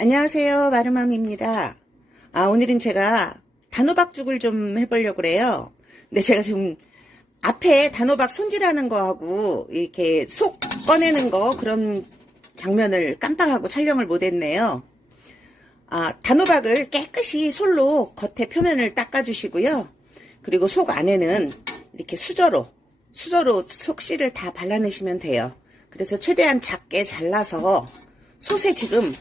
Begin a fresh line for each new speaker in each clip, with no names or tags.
안녕하세요. 마르맘입니다. 아, 오늘은 제가 단호박죽을 좀 해보려고 그래요. 근데 제가 지금 앞에 단호박 손질하는 거하고 이렇게 속 꺼내는 거 그런 장면을 깜빡하고 촬영을 못했네요. 아, 단호박을 깨끗이 솔로 겉에 표면을 닦아주시고요. 그리고 속 안에는 이렇게 수저로, 수저로 속씨를 다 발라내시면 돼요. 그래서 최대한 작게 잘라서 솥에 지금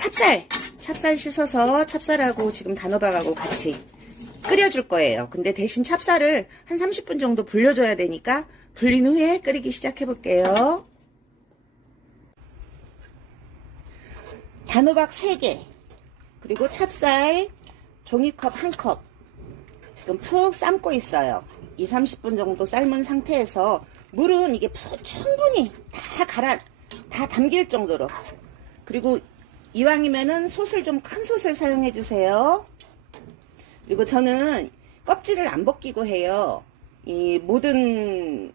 찹쌀, 찹쌀 씻어서 찹쌀하고 지금 단호박하고 같이 끓여줄 거예요. 근데 대신 찹쌀을 한 30분 정도 불려줘야 되니까 불린 후에 끓이기 시작해 볼게요. 단호박 3개, 그리고 찹쌀 종이컵 1컵. 지금 푹 삶고 있어요. 2, 30분 정도 삶은 상태에서 물은 이게 푹 충분히 다 갈아, 다 담길 정도로. 그리고 이왕이면은 솥을 좀 큰 솥을 사용해 주세요. 그리고 저는 껍질을 안 벗기고 해요. 이 모든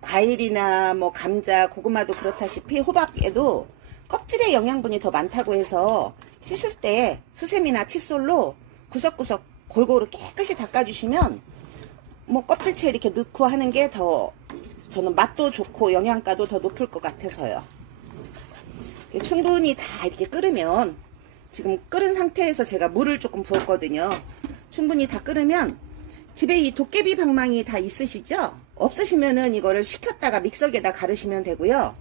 과일이나 뭐 감자, 고구마도 그렇다시피 호박에도 껍질의 영양분이 더 많다고 해서 씻을 때 수세미나 칫솔로 구석구석 골고루 깨끗이 닦아주시면 뭐 껍질째 이렇게 넣고 하는 게 더 저는 맛도 좋고 영양가도 더 높을 것 같아서요. 충분히 다 이렇게 끓으면 지금 끓은 상태에서 제가 물을 조금 부었거든요. 충분히 다 끓으면 집에 이 도깨비 방망이 다 있으시죠? 없으시면은 이거를 식혔다가 믹서기에다 가르시면 되고요.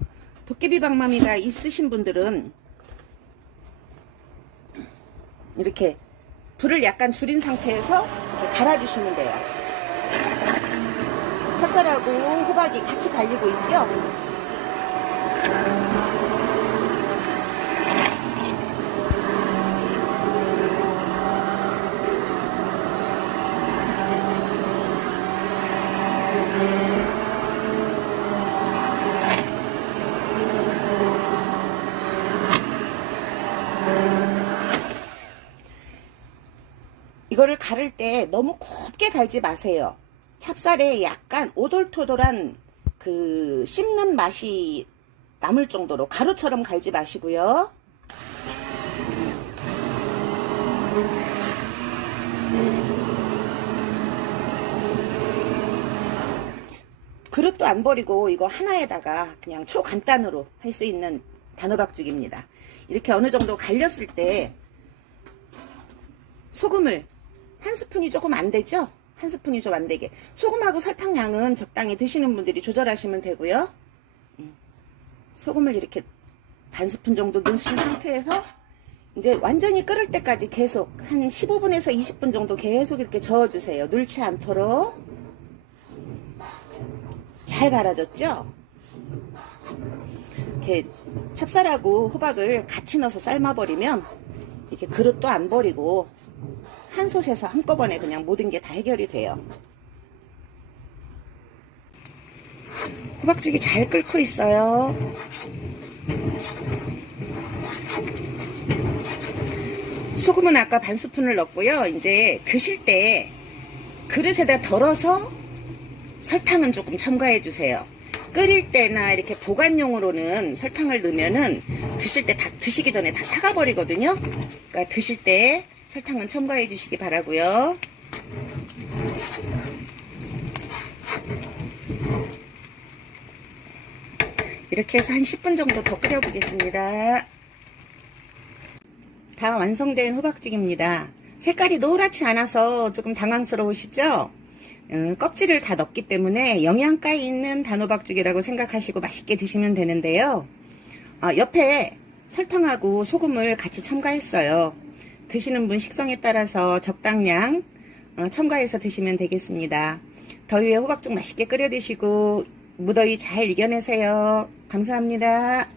도깨비 방망이가 있으신 분들은 이렇게 불을 약간 줄인 상태에서 갈아주시면 돼요. 찹쌀하고 호박이 같이 갈리고 있죠? 이거를 갈을 때 너무 곱게 갈지 마세요. 찹쌀에 약간 오돌토돌한 그 씹는 맛이 남을 정도로 가루처럼 갈지 마시고요. 그릇도 안 버리고 이거 하나에다가 그냥 초간단으로 할 수 있는 단호박죽입니다. 이렇게 어느 정도 갈렸을 때 소금을 한 스푼이 조금 안 되죠? 한 스푼이 좀 안 되게. 소금하고 설탕 양은 적당히 드시는 분들이 조절하시면 되고요. 음. 소금을 이렇게 반 스푼 정도 넣으신 상태에서 이제 완전히 끓을 때까지 계속 한 15분에서 20분 정도 계속 이렇게 저어주세요. 눌지 않도록. 잘 갈아졌죠? 이렇게 찹쌀하고 호박을 같이 넣어서 삶아버리면 이렇게 그릇도 안 버리고 한 솥에서 한꺼번에 그냥 모든 게 다 해결이 돼요. 호박죽이 잘 끓고 있어요. 소금은 아까 반 스푼을 넣었고요. 이제 드실 때 그릇에다 덜어서 설탕은 조금 첨가해 주세요. 끓일 때나 이렇게 보관용으로는 설탕을 넣으면은 드실 때 다 드시기 전에 다 사가 버리거든요. 그러니까 드실 때 설탕은 첨가해 주시기 바라고요. 이렇게 해서 한 10분 정도 더 끓여 보겠습니다. 다 완성된 호박죽입니다. 색깔이 노랗지 않아서 조금 당황스러우시죠? 음, 껍질을 다 넣기 때문에 영양가 있는 단호박죽이라고 생각하시고 맛있게 드시면 되는데요. 아, 옆에 설탕하고 소금을 같이 첨가했어요. 드시는 분 식성에 따라서 적당량 어, 첨가해서 드시면 되겠습니다. 더위에 호박죽 맛있게 끓여 드시고 무더위 잘 이겨내세요. 감사합니다.